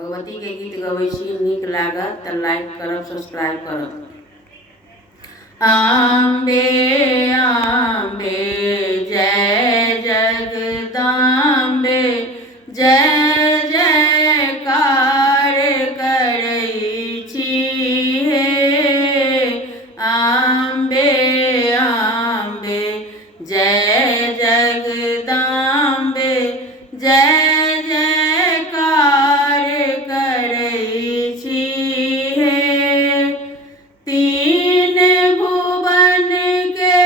भगवती के गीत गबै छी, नीक लागत तऽ लाइक करब, सब्सक्राइब करब। अम्बे अम्बे जय जगदम्बे, जय जयकार करै छी हे। अम्बे अम्बे जय जगदम्बे, जय जयकार करै छी हे। तीन भुवन के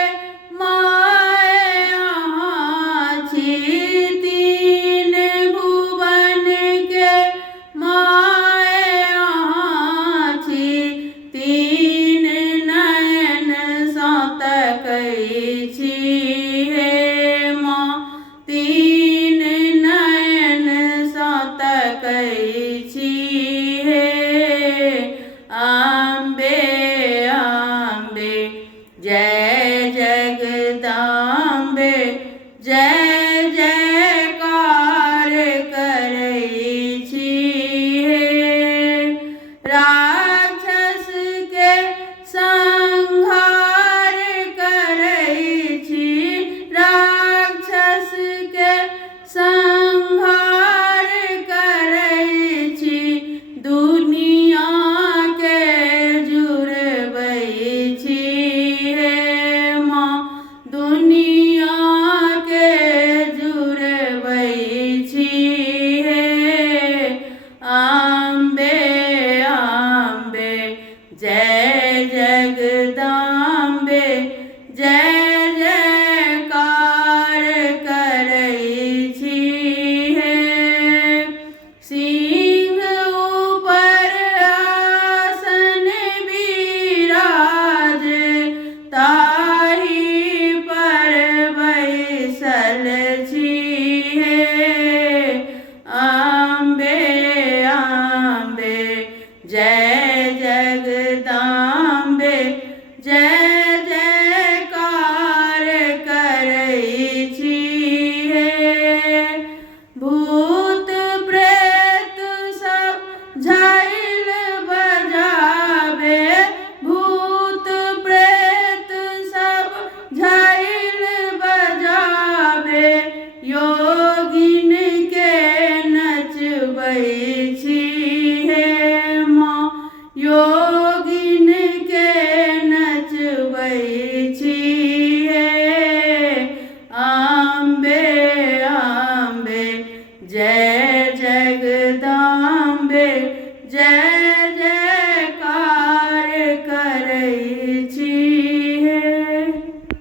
माय अहाँ छी, तीन भुवन के माय अहाँ छी। तीन नयन सँ तकै छी हे माँ, तीन नयन सँ तकै छी हे। अम्बे अम्बे जय जगदम्बे, जय जयकार करै छी हे। राक्षस के संहार करै छी, राक्षस के संहार करै छी। दुनिया के जुड़बै छी हे माँ, दुनिया के जुड़बै छी हे। अम्बे अम्बे जय जगदम्बे, जय जयकार करै छी हे। सिंह ऊपर आसन बिराजे, ताही पर बैसल छी हे। अम्बे अम्बे जय जगदम्बे, जय जयकार करै छी हे। भूत प्रेत सब झाइल बजाबे, भूत प्रेत सब झाइल बजाबे। योगिन के नचबै छी हे माँ, योगिन के नचबै छी हे। अम्बे अम्बे जय जगदम्बे, जय जय